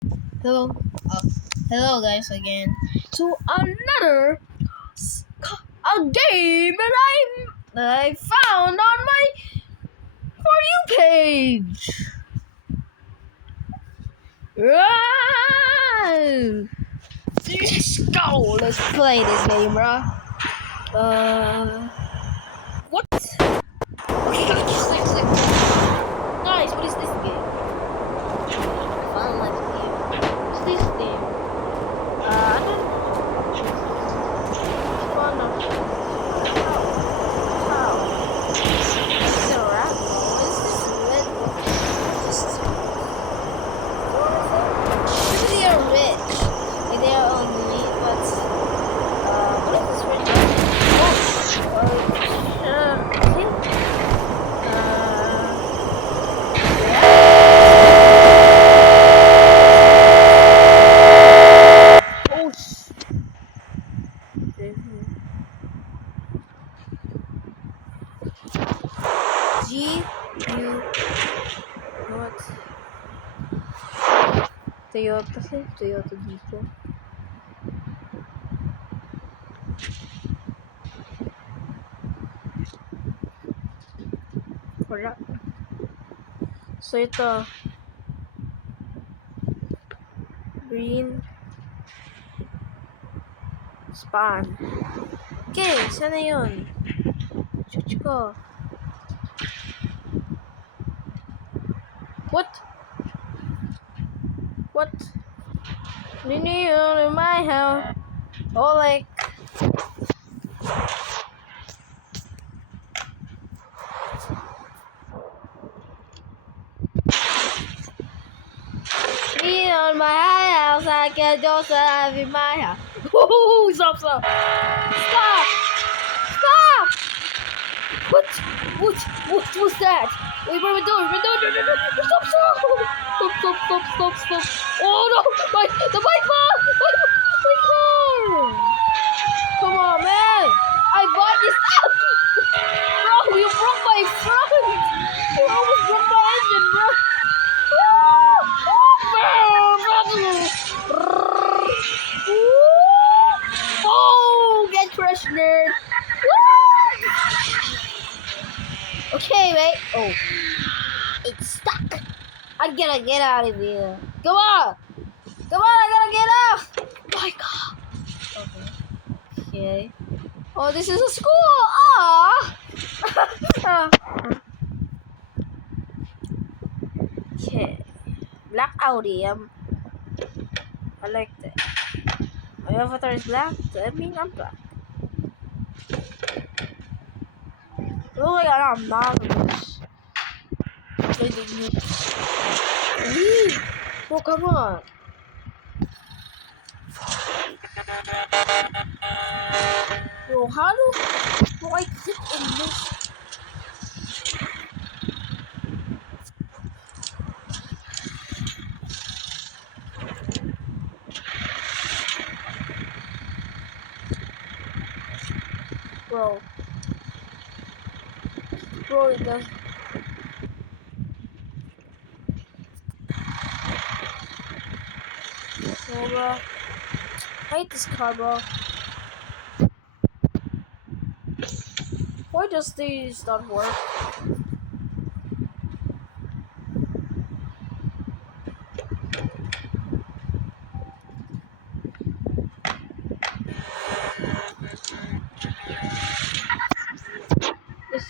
Hello, uh, hello guys again to another a game that I found on my For You page. Right. Let's go. Let's play this game, bro. What? Nice. What is this game? I don't like this game. What's this game? I don't know. Fun of how? This is a rap. What is this red? Just what is it? Maybe they are rich. Like they are ugly, but what is this red button? Oh, G U what? Toyota se? Toyota dito. Wala. So ito, green span. Okay, sana yun? Search ko. What? What? Renewal in my house. Oh, like. Me on my house, I can just have in my house. Ooh, stop. Stop! Stop! What was that? Wait, what are we doing? No, stop. Oh no! The bike ball! My car! Come on, man! I bought this up! Bro, you broke my front! You almost broke my engine, bro! Oh, get crushed, nerd! Okay, wait. Oh, it's stuck. I gotta get out of here. Come on, I gotta get out. My God. Okay. Oh, this is a school. Ah. Okay. Black Audi. I like that. My avatar is black. That means I'm black. Look like I'm marvelous. Oh, come on. Bro, how do I click in this? Bro, it does. Oh, bro. I hate this car, bro. Why does these not work? This.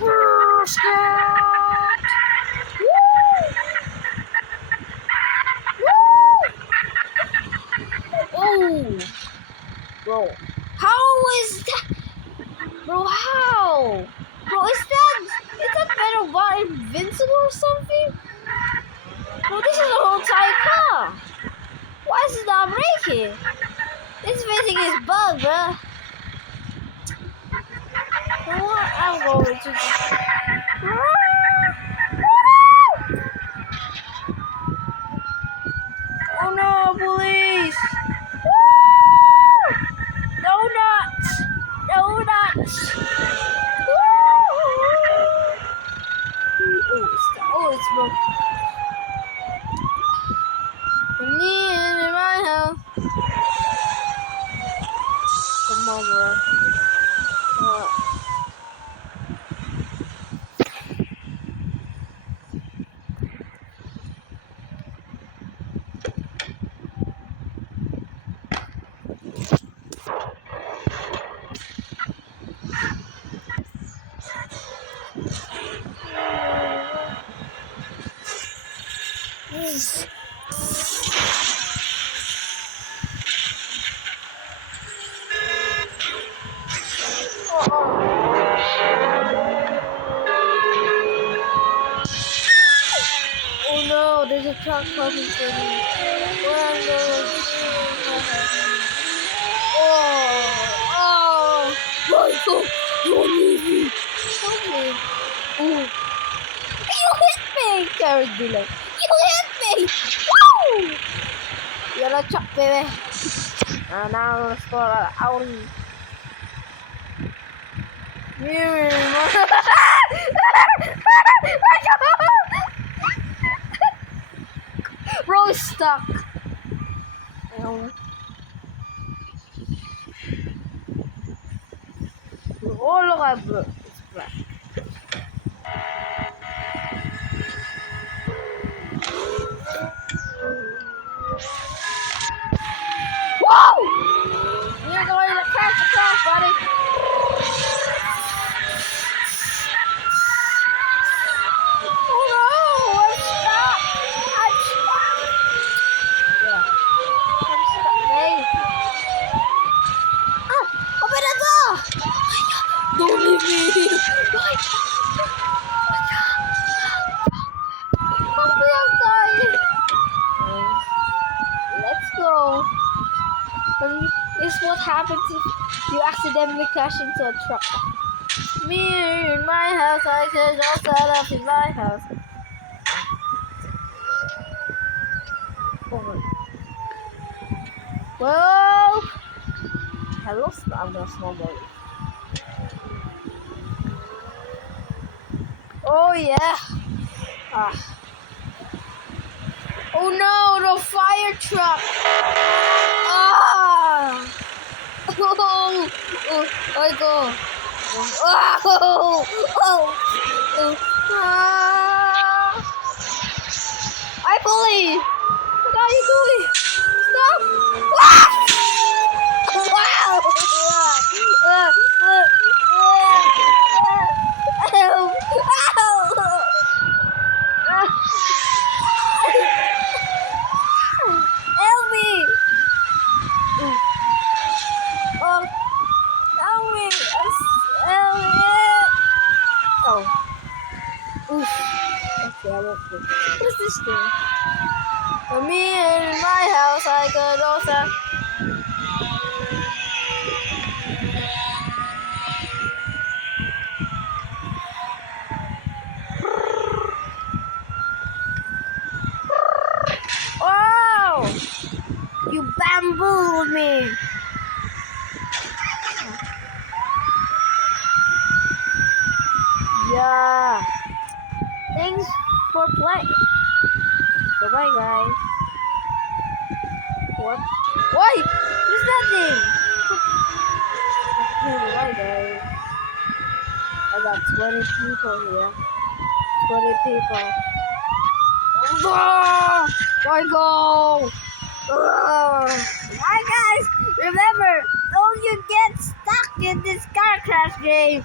Woo! Scout! Woo! Oh! Bro, how is that? Bro, how? Bro, is that metal bar invincible or something? Bro, this is a whole entire car. Why is it not breaking? This thing is bug, bro. You know what? I'm going to. Oh no, police! Donuts! Oh, it's broke. Me in my house. Come on, bro. Oh no, there's a truck coming for me. Where I'm going? Oh, Michael, don't leave me. Help me. Ooh. You hit me, Carrot Dylan. You hit me. Woo! You're a truck, baby. And now let's go out. Bro is stuck. Oh, look at bro. It's black. Whoa! You're going to crash the crash, buddy. Oh no! I'm stuck. I'm stuck. Yeah. I'm stuck, mate. Ah! Open the door! Don't leave me! Why? Help me, I'm dying! Let's go. This is what happens if you accidentally crash into a truck. Me in my house, I said all set up in my house. Oh. Whoa! Hello, I'm gonna snowball. Oh yeah! Ah. Oh no, the fire truck! Ah! Oh, I go. Oh, ah! I bully! What are you doing? Stop! Ah! Wow! Ow! Ow! Help me! Oh, help me! Help me! Oh. Oof. Okay, I won't do. What is this thing? For me in my house, I could also. Oh! You bambooed me! Yeah. Thanks for playing. Bye-bye, guys. What? Why? What's that thing? Bye, guys. I got 20 people here. 20 people. Why go? Hi, guys. Remember, don't you get stuck in this car crash game.